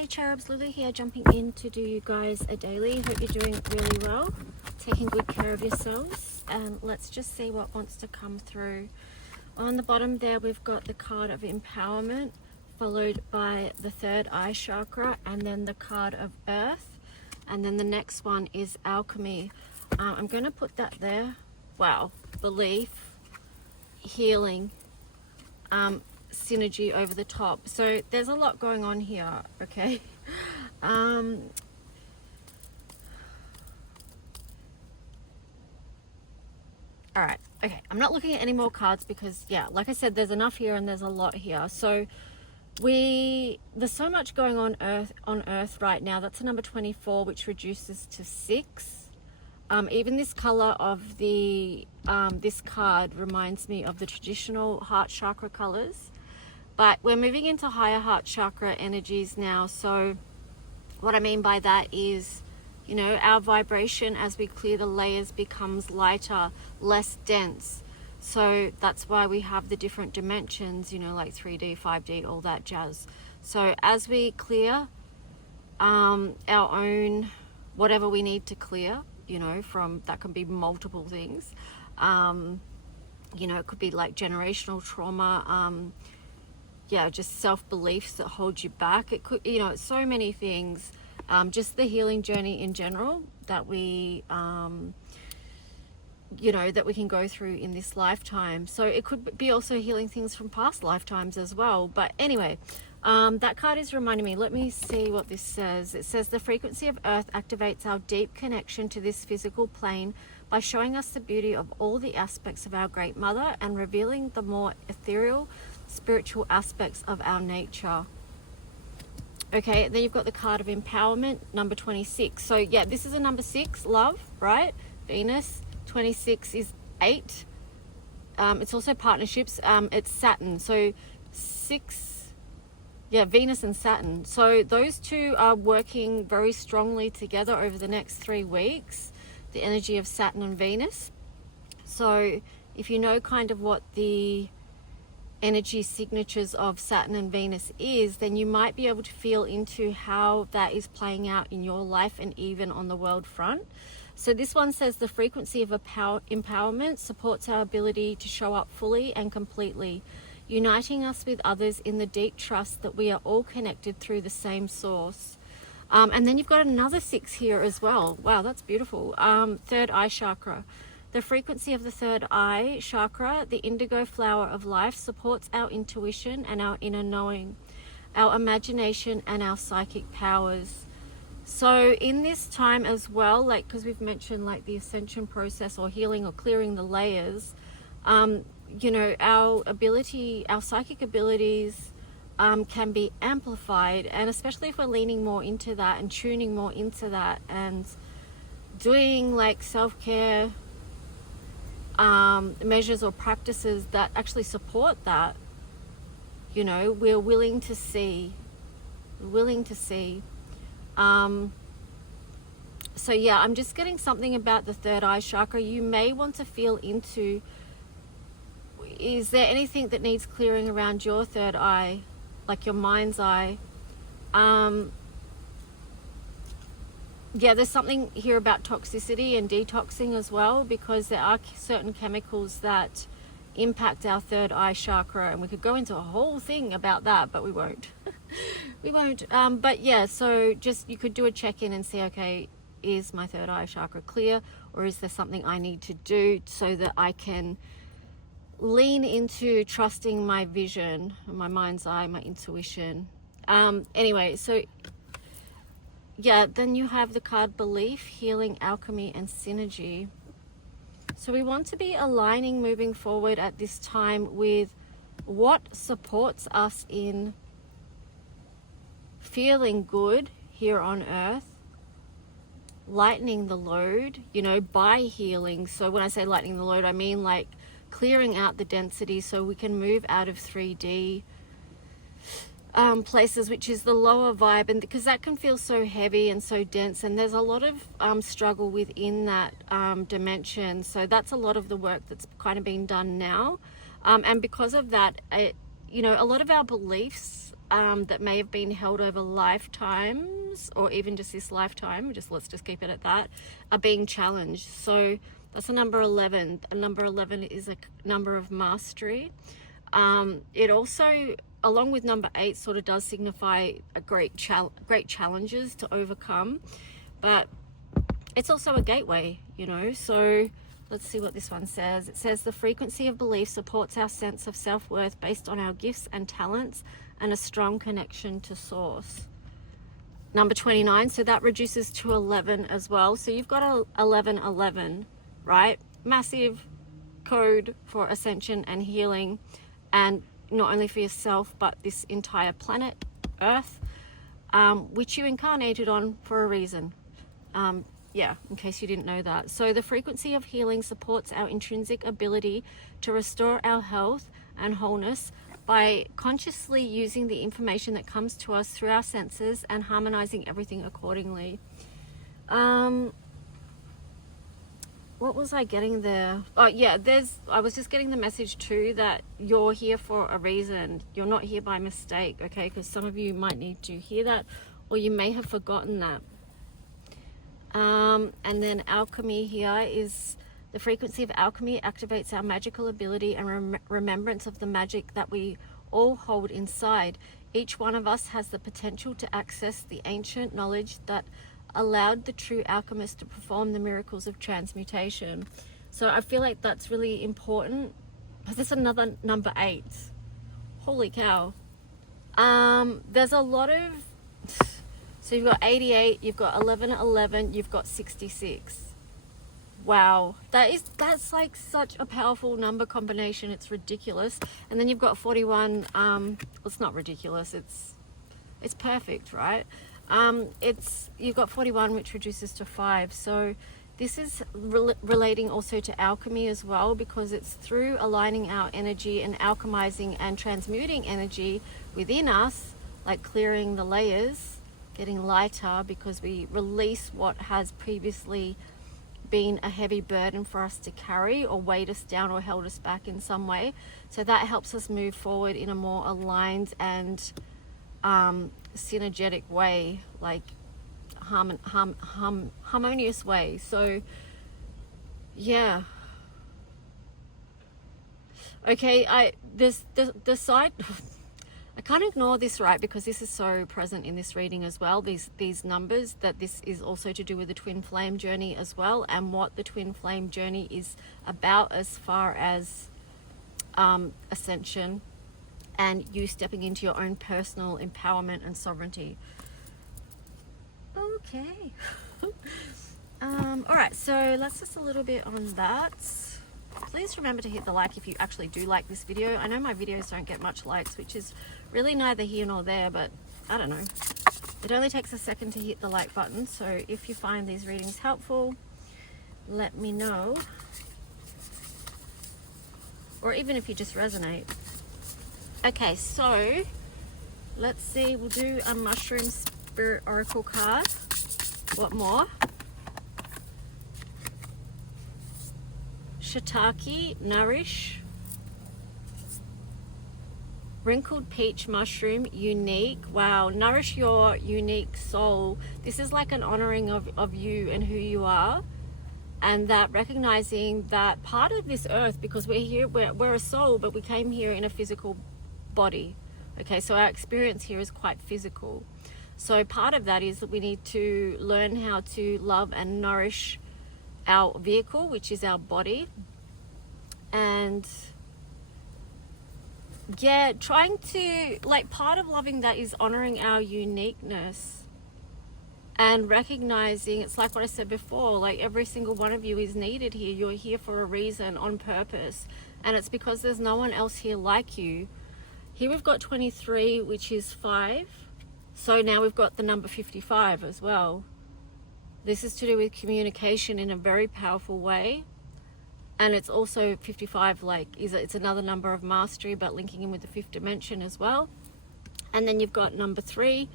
Hey cherubs, Lulu here, jumping in to do you guys a daily. Hope you're doing really well, taking good care of yourselves. And let's just see what wants to come through. On the bottom there, we've got the card of empowerment, followed by the third eye chakra, and then the card of earth. And then the next one is alchemy. I'm going to put that there. Wow, belief, healing, synergy over the top. So there's a lot going on here, okay? All right, okay, I'm not looking at any more cards because, yeah, like I said, there's enough here and there's a lot here. So there's so much going on earth right now. That's a number 24, which reduces to 6. Even this color of the this card reminds me of the traditional heart chakra colors, but we're moving into higher heart chakra energies now. So what I mean by that is, you know, our vibration as we clear the layers becomes lighter, less dense. So that's why we have the different dimensions, you know, like 3D, 5D, all that jazz. So as we clear our own, whatever we need to clear, you know, from, that can be multiple things. You know, it could be like generational trauma, yeah, just self-beliefs that hold you back. It could, you know, so many things. Just the healing journey in general that we, you know, that we can go through in this lifetime. So it could be also healing things from past lifetimes as well. But anyway, that card is reminding me, let me see what this says. It says the frequency of earth activates our deep connection to this physical plane by showing us the beauty of all the aspects of our great mother and revealing the more ethereal, spiritual aspects of our nature. Okay, then you've got the card of empowerment, number 26. So yeah, this is a number 6, love, right? Venus. 26 is 8. It's also partnerships. It's Saturn. So 6, yeah, Venus and Saturn. So those two are working very strongly together over the next 3 weeks, the energy of Saturn and Venus. So if you know kind of what the energy signatures of Saturn and Venus is, then you might be able to feel into how that is playing out in your life and even on the world front. So this one says the frequency of empowerment supports our ability to show up fully and completely, uniting us with others in the deep trust that we are all connected through the same source. And then you've got another 6 here as well. Wow, that's beautiful. Third eye chakra. The frequency of the third eye chakra, the indigo flower of life, supports our intuition and our inner knowing, our imagination and our psychic powers. So in this time as well, like, because we've mentioned like the ascension process or healing or clearing the layers, you know, our psychic abilities can be amplified, and especially if we're leaning more into that and tuning more into that and doing like self-care measures or practices that actually support that, you know, we're willing to see. So yeah, I'm just getting something about the third eye chakra. You may want to feel into, is there anything that needs clearing around your third eye, like your mind's eye? Yeah, there's something here about toxicity and detoxing as well, because there are certain chemicals that impact our third eye chakra, and we could go into a whole thing about that, but we won't. We won't. But yeah, so just you could do a check-in and see, okay, is my third eye chakra clear, or is there something I need to do so that I can lean into trusting my vision, my mind's eye, my intuition. Anyway, so yeah, then you have the card belief, healing, alchemy, and synergy. So we want to be aligning moving forward at this time with what supports us in feeling good here on earth, lightening the load, you know, by healing. So when I say lightening the load, I mean like clearing out the density so we can move out of 3D places, which is the lower vibe, and because that can feel so heavy and so dense, and there's a lot of struggle within that dimension. So that's a lot of the work that's kind of being done now, and because of that, you know, a lot of our beliefs that may have been held over lifetimes, or even just this lifetime, let's just keep it at that, are being challenged. So that's a number 11. A number 11 is a number of mastery. It also, along with number 8, sort of does signify a great challenges to overcome, but it's also a gateway, you know. So let's see what this one says. It says the frequency of belief supports our sense of self-worth based on our gifts and talents and a strong connection to source. Number 29, so that reduces to 11 as well. So you've got a 1111, right? Massive code for ascension and healing, and not only for yourself but this entire planet Earth, which you incarnated on for a reason. Yeah, in case you didn't know that. So the frequency of healing supports our intrinsic ability to restore our health and wholeness by consciously using the information that comes to us through our senses and harmonizing everything accordingly. What was I getting there? Oh yeah, I was just getting the message too that you're here for a reason. You're not here by mistake, okay? Because some of you might need to hear that, or you may have forgotten that. And then alchemy here is the frequency of alchemy activates our magical ability and remembrance of the magic that we all hold inside. Each one of us has the potential to access the ancient knowledge that allowed the true alchemist to perform the miracles of transmutation. So I feel like that's really important. There's another number 8. Holy cow. There's a lot of, so you've got 88, you've got 1111, you've got 66. Wow, that's like such a powerful number combination. It's ridiculous. And then you've got 41. Well, it's not ridiculous, it's perfect, right? You've got 41, which reduces to 5. So this is relating also to alchemy as well, because it's through aligning our energy and alchemizing and transmuting energy within us, like clearing the layers, getting lighter, because we release what has previously been a heavy burden for us to carry, or weighed us down, or held us back in some way. So that helps us move forward in a more aligned and synergetic way, like harmonious way. So yeah, okay, the side I can't ignore this, right, because this is so present in this reading as well, these numbers, that this is also to do with the twin flame journey as well, and what the twin flame journey is about as far as ascension and you stepping into your own personal empowerment and sovereignty. Okay. All right, so that's just a little bit on that. Please remember to hit the like if you actually do like this video. I know my videos don't get much likes, which is really neither here nor there, but I don't know. It only takes a second to hit the like button. So if you find these readings helpful, let me know. Or even if you just resonate. Okay, so let's see. We'll do a Mushroom Spirit Oracle card. What more? Shiitake, Nourish. Wrinkled Peach Mushroom, Unique. Wow, nourish your unique soul. This is like an honoring of you and who you are, and that recognizing that part of this earth, because we're here, we're a soul, but we came here in a physical body. Okay, so our experience here is quite physical. So part of that is that we need to learn how to love and nourish our vehicle, which is our body. And yeah, trying to, like, part of loving that is honoring our uniqueness and recognizing, it's like what I said before, like every single one of you is needed here. You're here for a reason, on purpose, and it's because there's no one else here like you. Here we've got 23, which is 5. So now we've got the number 55 as well. This is to do with communication in a very powerful way. And it's also 55, like, it's another number of mastery, but linking in with the 5th dimension as well. And then you've got number 3.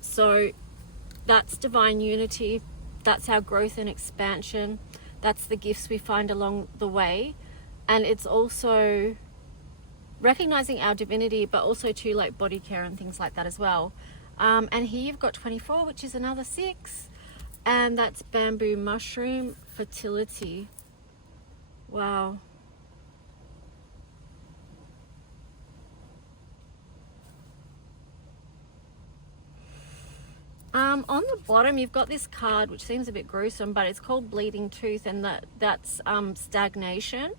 So that's divine unity. That's our growth and expansion. That's the gifts we find along the way. And it's also recognizing our divinity, but also to like body care and things like that as well. And here you've got 24, which is another 6, and that's bamboo mushroom fertility. Wow. On the bottom you've got this card which seems a bit gruesome, but it's called Bleeding Tooth, and that's stagnation.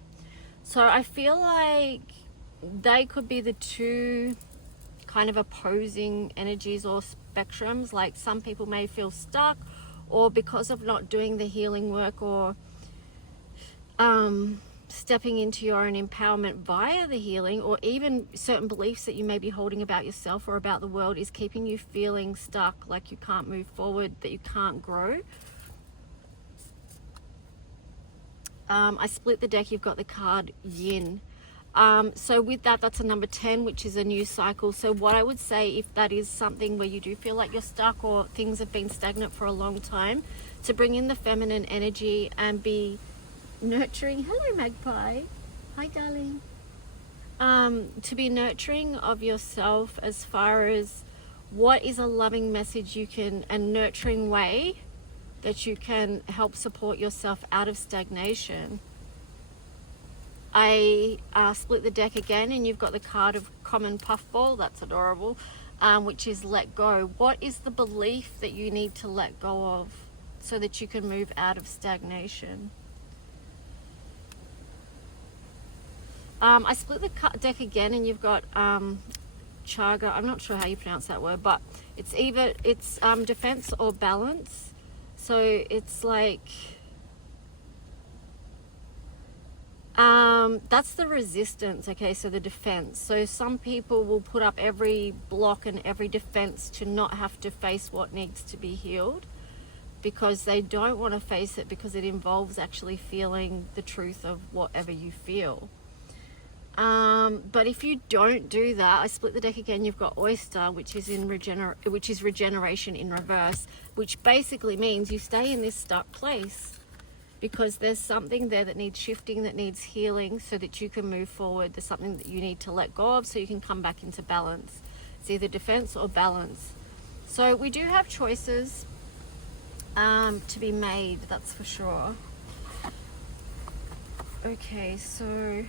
So I feel like they could be the two kind of opposing energies or spectrums. Like some people may feel stuck, or because of not doing the healing work, or stepping into your own empowerment via the healing, or even certain beliefs that you may be holding about yourself or about the world is keeping you feeling stuck, like you can't move forward, that you can't grow. I split the deck, you've got the card Yin. So with that, that's a number 10, which is a new cycle. So what I would say, if that is something where you do feel like you're stuck or things have been stagnant for a long time, to bring in the feminine energy and be nurturing. Hello, Magpie. Hi, darling. To be nurturing of yourself, as far as what is a loving message you can, and nurturing way that you can help support yourself out of stagnation. I split the deck again, and you've got the card of Common Puffball. That's adorable. Which is let go. What is the belief that you need to let go of so that you can move out of stagnation? I split the deck again, and you've got Chaga. I'm not sure how you pronounce that word, but it's either defense or balance. So it's like that's the resistance. Okay, so the defense. So some people will put up every block and every defense to not have to face what needs to be healed, because they don't want to face it, because it involves actually feeling the truth of whatever you feel. But if you don't do that, I split the deck again, you've got Oyster, which is regeneration in reverse, which basically means you stay in this stuck place because there's something there that needs shifting, that needs healing, so that you can move forward. There's something that you need to let go of so you can come back into balance. It's either defense or balance. So we do have choices to be made, that's for sure. Okay, so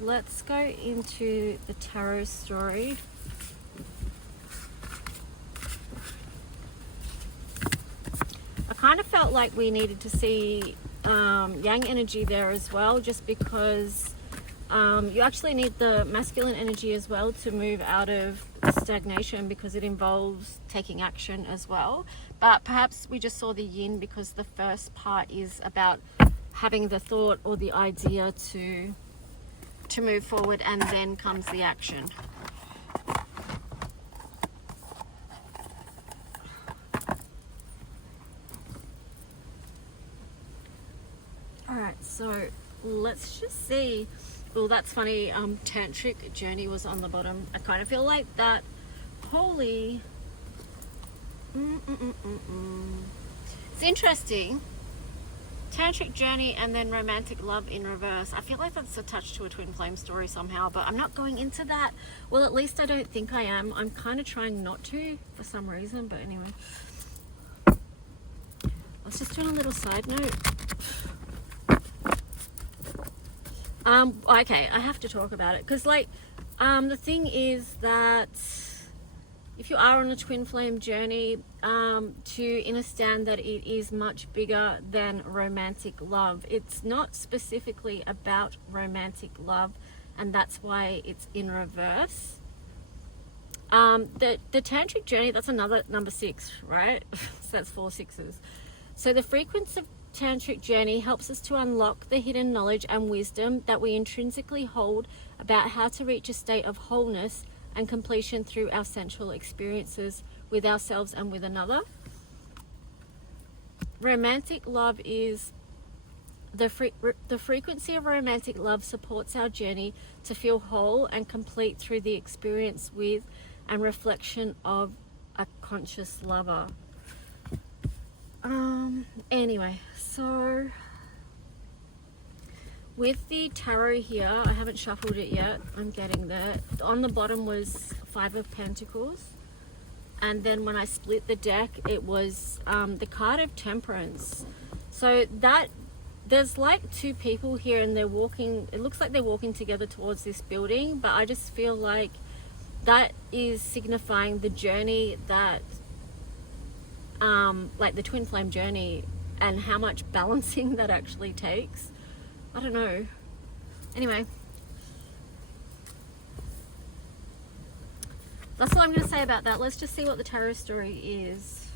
let's go into the tarot story. I kind of felt like we needed to see yang energy there as well, just because you actually need the masculine energy as well to move out of stagnation, because it involves taking action as well. But perhaps we just saw the yin because the first part is about having the thought or the idea to move forward, and then comes the action. Alright, so let's just see. Well, that's funny, tantric journey was on the bottom. I kind of feel like that holy it's interesting. Tantric journey and then romantic love in reverse. I feel like that's attached to a twin flame story somehow, but I'm not going into that. Well, at least I don't think I am. I'm kind of trying not to for some reason, but anyway. Let's just do a little side note. Okay, I have to talk about it because, like, the thing is that if you are on a twin flame journey, to understand that it is much bigger than romantic love. It's not specifically about romantic love, and that's why it's in reverse. The tantric journey, that's another number 6, right? So that's 4 6s. So the frequency of tantric journey helps us to unlock the hidden knowledge and wisdom that we intrinsically hold about how to reach a state of wholeness and completion through our sensual experiences with ourselves and with another. Romantic love is the frequency of romantic love supports our journey to feel whole and complete through the experience with and reflection of a conscious lover. Anyway, so with the tarot here, I haven't shuffled it yet. I'm getting there. On the bottom was Five of Pentacles. And then when I split the deck, it was the card of Temperance. So that there's like two people here and they're walking, it looks like they're walking together towards this building, but I just feel like that is signifying the journey that like the twin flame journey and how much balancing that actually takes. I don't know. Anyway, that's all I'm going to say about that. Let's just see what the tarot story is.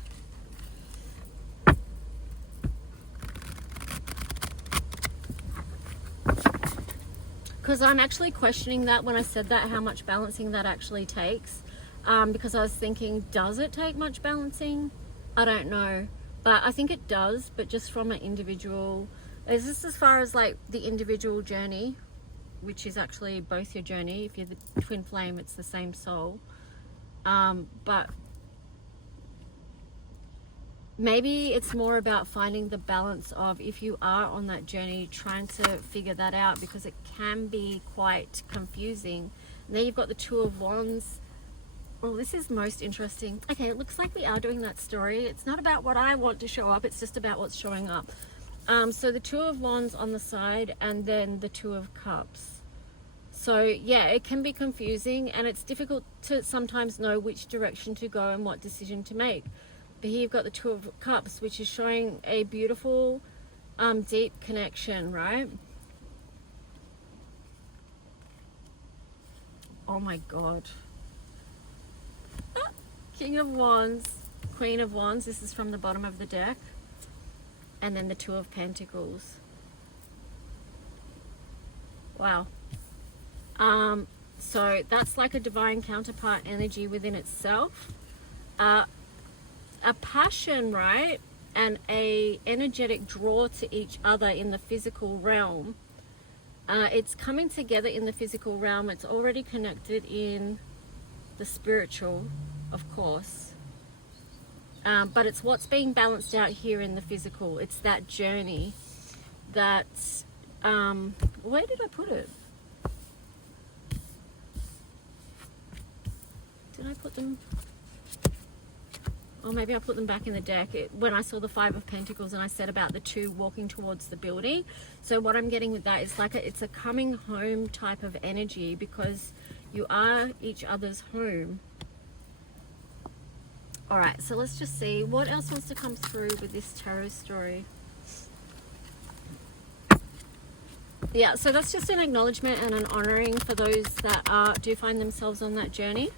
Because I'm actually questioning that when I said that, how much balancing that actually takes. Because I was thinking, does it take much balancing? I don't know. But I think it does, but just from an individual. Is this as far as like the individual journey, which is actually both your journey. If you're the twin flame, it's the same soul. But maybe it's more about finding the balance of, if you are on that journey, trying to figure that out, because it can be quite confusing. And then you've got the Two of Wands. Well, this is most interesting. Okay, it looks like we are doing that story. It's not about what I want to show up, it's just about what's showing up. So the Two of Wands on the side, and then the Two of Cups. So yeah, it can be confusing, and it's difficult to sometimes know which direction to go and what decision to make. But here you've got the Two of Cups, which is showing a beautiful, deep connection, right? Oh my God. King of Wands, Queen of Wands. This is from the bottom of the deck. And then the Two of Pentacles. Wow. So that's like a divine counterpart energy within itself. A passion, right? And a energetic draw to each other in the physical realm. It's coming together in the physical realm. It's already connected in the spiritual, of course. But it's what's being balanced out here in the physical. It's that journey that, where did I put it? Did I put them? Or maybe I put them back in the deck. When I saw the Five of Pentacles and I said about the two walking towards the building. So what I'm getting with that is like it's a coming home type of energy, because you are each other's home. All right, so let's just see what else wants to come through with this tarot story. Yeah, so that's just an acknowledgement and an honoring for those that do find themselves on that journey.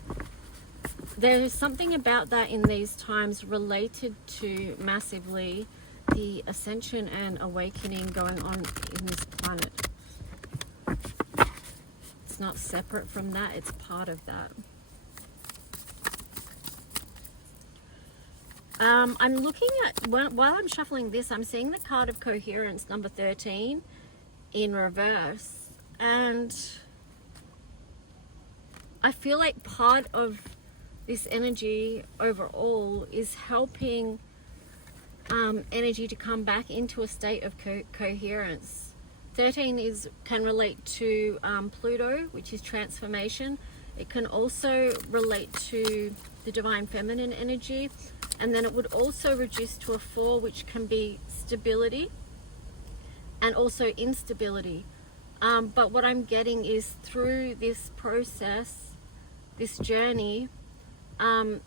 There is something about that in these times related to massively the ascension and awakening going on in this planet. It's not separate from that, it's part of that. I'm looking at, while I'm shuffling this, I'm seeing the card of Coherence, number 13, in reverse. And I feel like part of this energy overall is helping energy to come back into a state of coherence. 13 can relate to Pluto, which is transformation. It can also relate to the divine feminine energy. And then it would also reduce to a 4, which can be stability and also instability. But what I'm getting is through this process, this journey,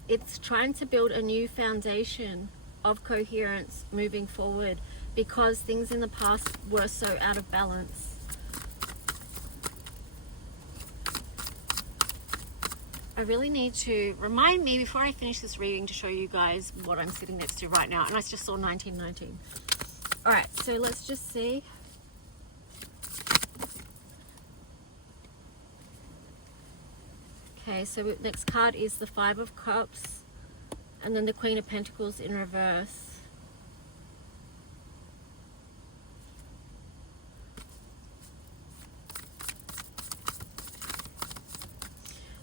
it's trying to build a new foundation of coherence moving forward, because things in the past were so out of balance. I really need to remind me before I finish this reading to show you guys what I'm sitting next to right now. And I just saw 1919. All right, so let's just see. Okay, so next card is the Five of Cups, and then the Queen of Pentacles in reverse.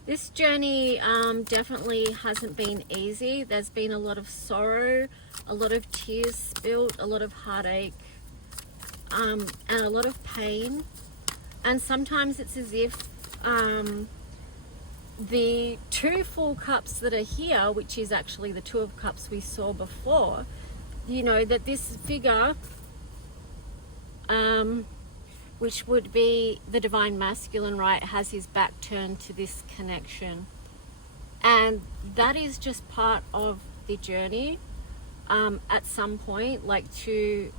This journey definitely hasn't been easy. There's been a lot of sorrow, a lot of tears spilled, a lot of heartache. and a lot of pain. And sometimes it's as if the two full cups that are here, which is actually the two of cups we saw before, you know, that this figure, which would be the divine masculine, right, has his back turned to this connection. And that is just part of the journey at some point, like to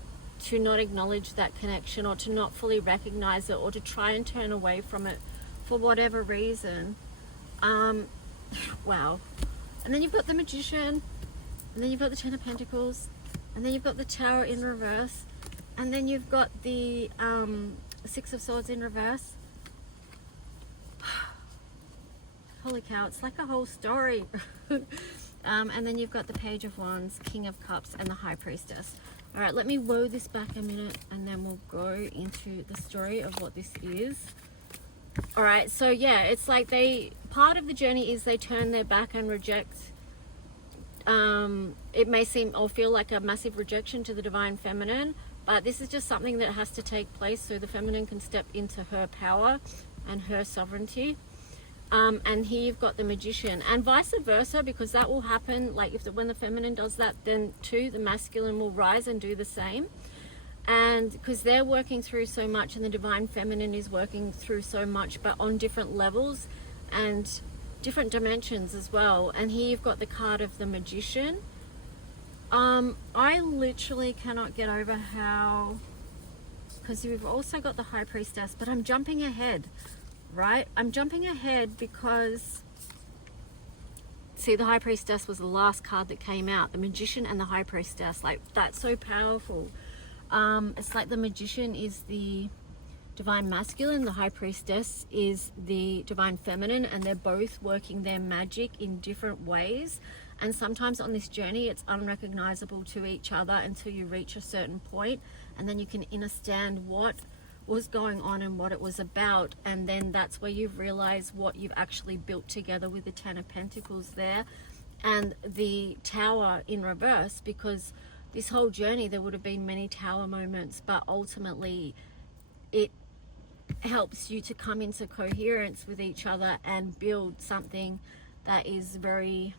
not acknowledge that connection, or to not fully recognize it, or to try and turn away from it for whatever reason. Wow. And then you've got the Magician, and then you've got the Ten of Pentacles, and then you've got the Tower in reverse, and then you've got the Six of Swords in reverse. Holy cow, it's like a whole story. And then you've got the Page of Wands, King of Cups, and the High Priestess. All right, let me woe this back a minute, and then we'll go into the story of what this is. All right, so yeah, it's like part of the journey is they turn their back and reject. It may seem or feel like a massive rejection to the divine feminine, but this is just something that has to take place so the feminine can step into her power and her sovereignty. And here you've got the Magician, and vice versa, because that will happen. Like when the feminine does that, then too the masculine will rise and do the same. And because they're working through so much, and the divine feminine is working through so much, but on different levels and different dimensions as well. And here you've got the card of the Magician. I literally cannot get over how, because you've also got the High Priestess, but I'm jumping ahead. Right, I'm jumping ahead because, see, the High Priestess was the last card that came out. The Magician and the High Priestess, like, that's so powerful. It's like the Magician is the divine masculine, the High Priestess is the divine feminine, and they're both working their magic in different ways. And sometimes on this journey, it's unrecognizable to each other until you reach a certain point, and then you can understand what was going on and what it was about. And then that's where you've realized what you've actually built together with the Ten of Pentacles there and the Tower in reverse, because this whole journey there would have been many Tower moments, but ultimately it helps you to come into coherence with each other and build something that is very,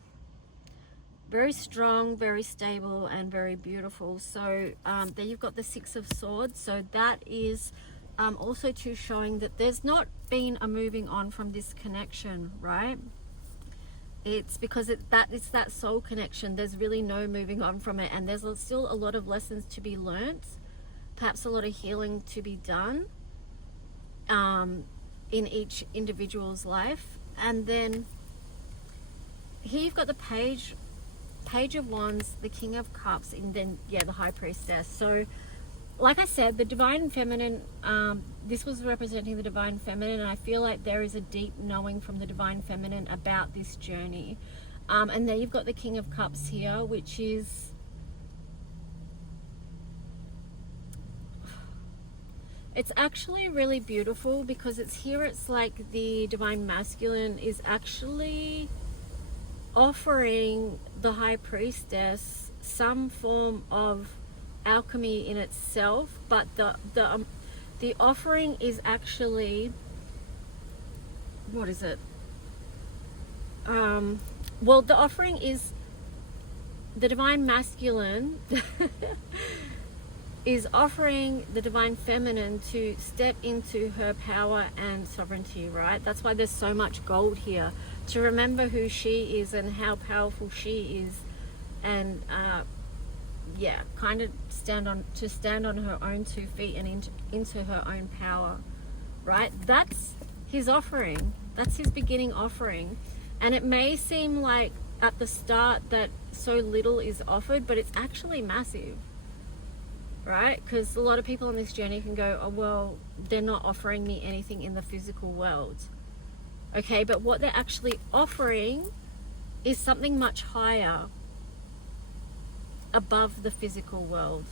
very strong, very stable, and very beautiful. So then you've got the Six of Swords, so that is also too showing that there's not been a moving on from this connection, right? It's because it's that soul connection. There's really no moving on from it, and there's still a lot of lessons to be learnt, perhaps a lot of healing to be done in each individual's life. And then here you've got the Page of Wands, the King of Cups, and then the High Priestess. So like I said, the divine feminine, this was representing the divine feminine, and I feel like there is a deep knowing from the divine feminine about this journey. And then you've got the King of Cups here, which is, it's actually really beautiful, because it's like the divine masculine is actually offering the High Priestess some form of alchemy in itself, but the offering is actually, what is it? Well, the offering is the divine masculine is offering the divine feminine to step into her power and sovereignty, right? That's why there's so much gold here, to remember who she is and how powerful she is, and kind of stand on her own 2 feet and into her own power, right? That's his offering. That's his beginning offering. And it may seem like at the start that so little is offered, but it's actually massive, right? Because a lot of people on this journey can go, oh, well, they're not offering me anything in the physical world. Okay, but what they're actually offering is something much higher, above the physical world,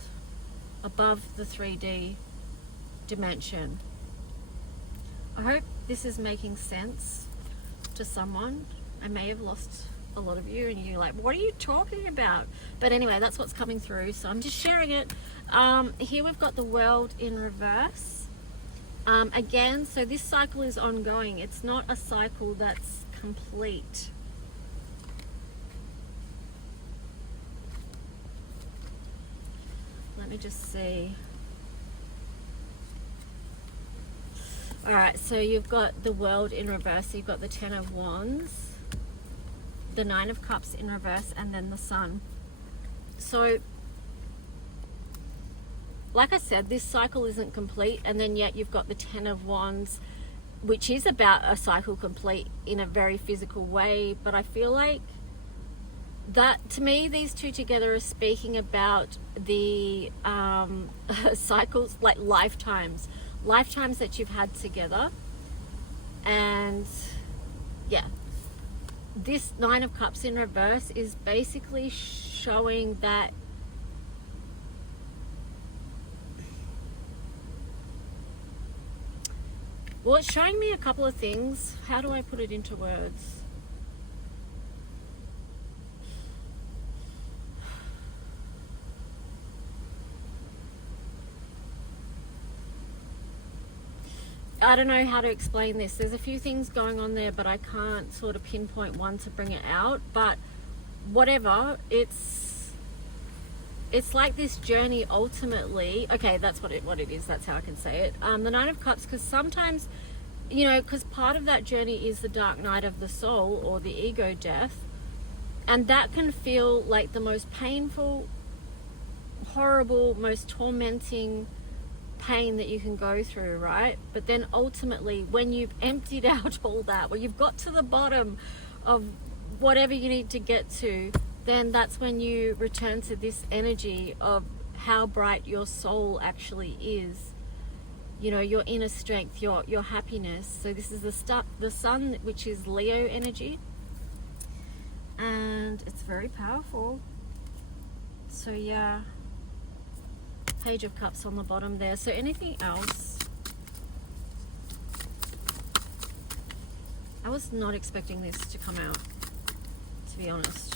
above the 3D dimension. I hope this is making sense to someone. I may have lost a lot of you, and you're like, what are you talking about? But anyway, that's what's coming through, so I'm just sharing it. Here we've got the World in reverse. Again, so this cycle is ongoing. It's not a cycle that's complete. Let me just see. All right, so you've got the World in reverse. So you've got the Ten of Wands, the Nine of Cups in reverse, and then the Sun. So, like I said, this cycle isn't complete, and then yet you've got the Ten of Wands, which is about a cycle complete in a very physical way. But I feel like that, to me, these two together are speaking about the cycles, like lifetimes that you've had together. And yeah, this Nine of Cups in reverse is basically showing that well, it's showing me a couple of things. How do I put it into words? I don't know how to explain this. There's a few things going on there, but I can't sort of pinpoint one to bring it out. But whatever, it's like this journey ultimately. Okay, that's what it is. That's how I can say it. The Nine of Cups, because sometimes, you know, because part of that journey is the dark night of the soul, or the ego death, and that can feel like the most painful, horrible, most tormenting pain that you can go through, right? But then ultimately, when you've emptied out all that, when you've got to the bottom of whatever you need to get to, then that's when you return to this energy of how bright your soul actually is, you know, your inner strength, your happiness. So this is the Sun, which is Leo energy, and it's very powerful. So yeah, Page of Cups on the bottom there. So anything else? I was not expecting this to come out, to be honest.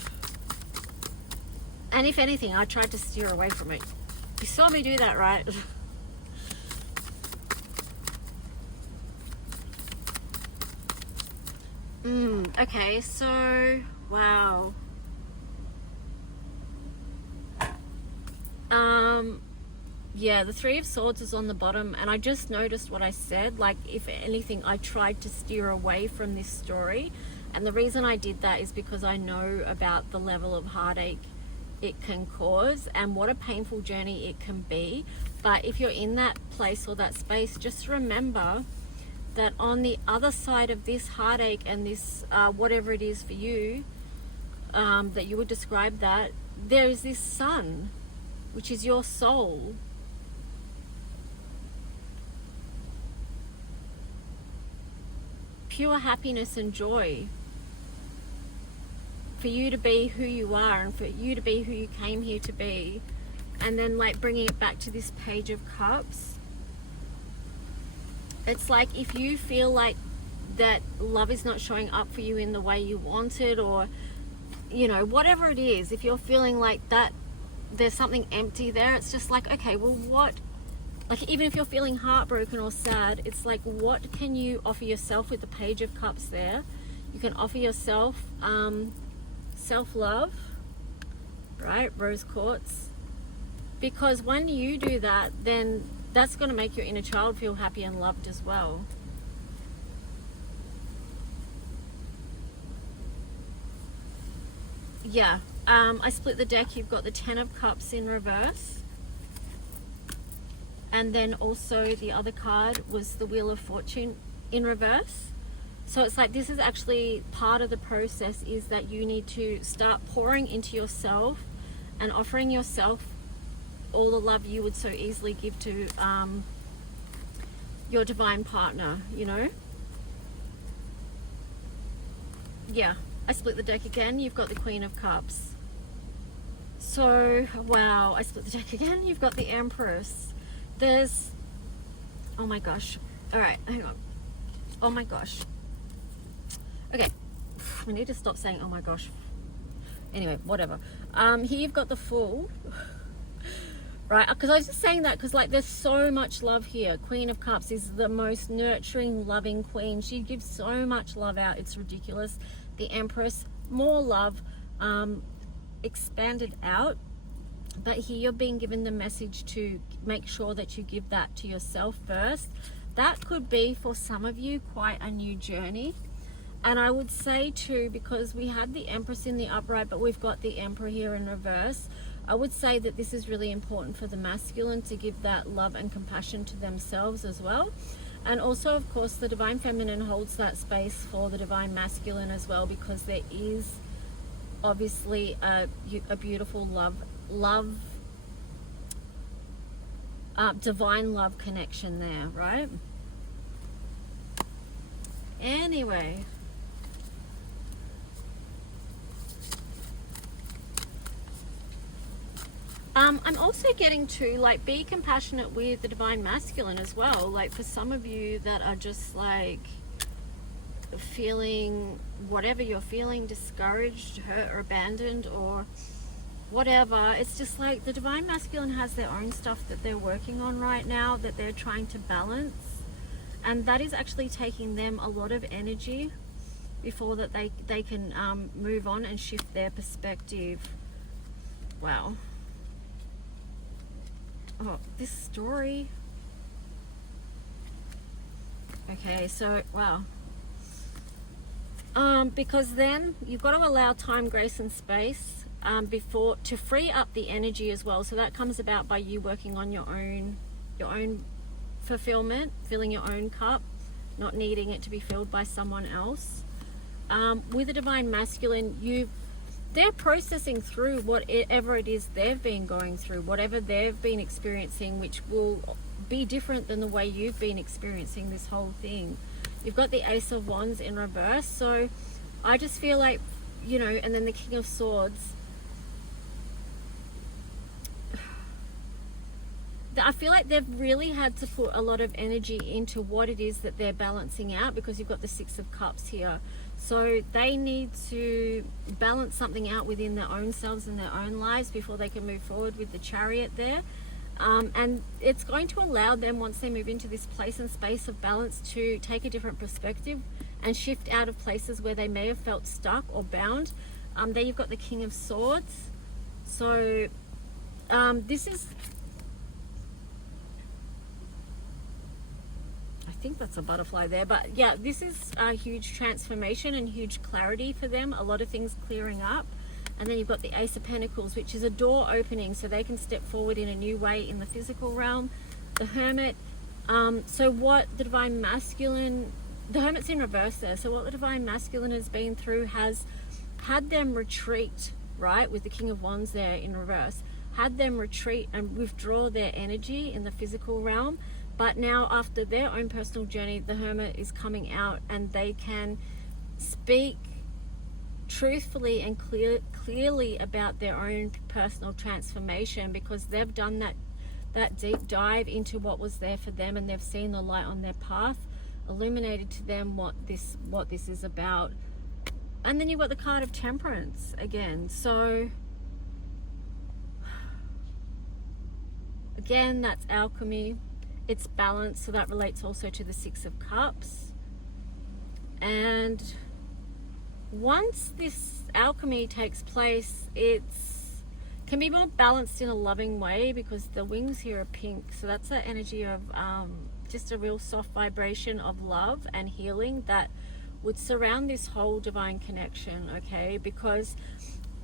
And if anything, I tried to steer away from it. You saw me do that, right? Okay, so wow. Yeah, the Three of Swords is on the bottom, and I just noticed what I said. Like, if anything, I tried to steer away from this story, and the reason I did that is because I know about the level of heartache it can cause and what a painful journey it can be. But if you're in that place or that space, just remember that on the other side of this heartache and this whatever it is for you, that you would describe that, there is this sun, which is your soul. Pure happiness and joy for you to be who you are and for you to be who you came here to be. And then, like, bringing it back to this Page of Cups, it's like if you feel like that love is not showing up for you in the way you want it, or, you know, whatever it is, if you're feeling like that there's something empty there, it's just like, okay, well, what, like, even if you're feeling heartbroken or sad, it's like, what can you offer yourself with the Page of Cups there? You can offer yourself self-love, right? Rose quartz. Because when you do that, then that's going to make your inner child feel happy and loved as well. Yeah, I split the deck. You've got the Ten of Cups in reverse. And then also the other card was the Wheel of Fortune in reverse. So it's like, this is actually part of the process, is that you need to start pouring into yourself and offering yourself all the love you would so easily give to your divine partner, you know? Yeah, I split the deck again. You've got the Queen of Cups. So, wow, I split the deck again. You've got the Empress. There's, oh my gosh. All right, hang on. Oh my gosh. Okay, we need to stop saying oh my gosh Anyway, whatever. Here you've got the Fool. Right, because I was just saying that because like there's so much love here. Queen of Cups is the most nurturing, loving queen. She gives so much love out, it's ridiculous. The Empress, more love, expanded out. But here you're being given the message to make sure that you give that to yourself first. That could be for some of you quite a new journey. And I would say too, because we had the Empress in the upright, but we've got the Emperor here in reverse, I would say that this is really important for the masculine to give that love and compassion to themselves as well. And also, of course, the Divine Feminine holds that space for the Divine Masculine as well, because there is obviously a beautiful divine love connection there, right? Anyway, I'm also getting to like be compassionate with the Divine Masculine as well. Like for some of you that are just like feeling whatever you're feeling, discouraged, hurt or abandoned or whatever, it's just like the Divine Masculine has their own stuff that they're working on right now that they're trying to balance, and that is actually taking them a lot of energy before that they can move on and shift their perspective. Wow. Oh, this story. Okay, so wow. Because then you've got to allow time, grace and space before to free up the energy as well. So that comes about by you working on your own fulfillment, filling your own cup, not needing it to be filled by someone else. With the Divine Masculine, they're processing through whatever it is they've been going through, whatever they've been experiencing, which will be different than the way you've been experiencing this whole thing. You've got the Ace of Wands in reverse, so I just feel like, you know, and then the King of Swords. I feel like they've really had to put a lot of energy into what it is that they're balancing out, because you've got the Six of Cups here. So they need to balance something out within their own selves and their own lives before they can move forward with the Chariot there. And it's going to allow them, once they move into this place and space of balance, to take a different perspective and shift out of places where they may have felt stuck or bound. There you've got the King of Swords. So this is... I think that's a butterfly there, but yeah, this is a huge transformation and huge clarity for them, a lot of things clearing up. And then you've got the Ace of Pentacles, which is a door opening so they can step forward in a new way in the physical realm. The Hermit, so what the Divine Masculine, the Hermit's in reverse there, so what the Divine Masculine has been through has had them retreat, right, with the King of Wands there in reverse, had them retreat and withdraw their energy in the physical realm. But now, after their own personal journey, the Hermit is coming out and they can speak truthfully and clearly about their own personal transformation, because they've done that deep dive into what was there for them, and they've seen the light on their path, illuminated to them what this is about. And then you've got the card of Temperance again. So again, that's alchemy. It's balance, so that relates also to the Six of Cups. And once this alchemy takes place, it can be more balanced in a loving way, because the wings here are pink. So that's the energy of just a real soft vibration of love and healing that would surround this whole divine connection, okay? Because,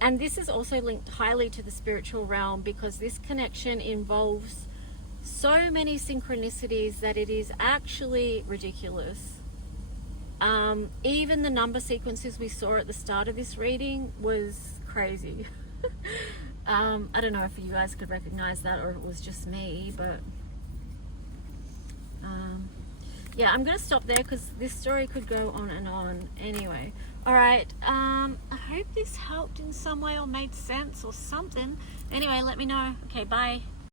and this is also linked highly to the spiritual realm, because this connection involves so many synchronicities that it is actually ridiculous. Even the number sequences we saw at the start of this reading was crazy. I don't know if you guys could recognize that or it was just me, but yeah, I'm gonna stop there because this story could go on and on. Anyway, all right, I hope this helped in some way or made sense or something. Anyway, let me know. Okay, bye.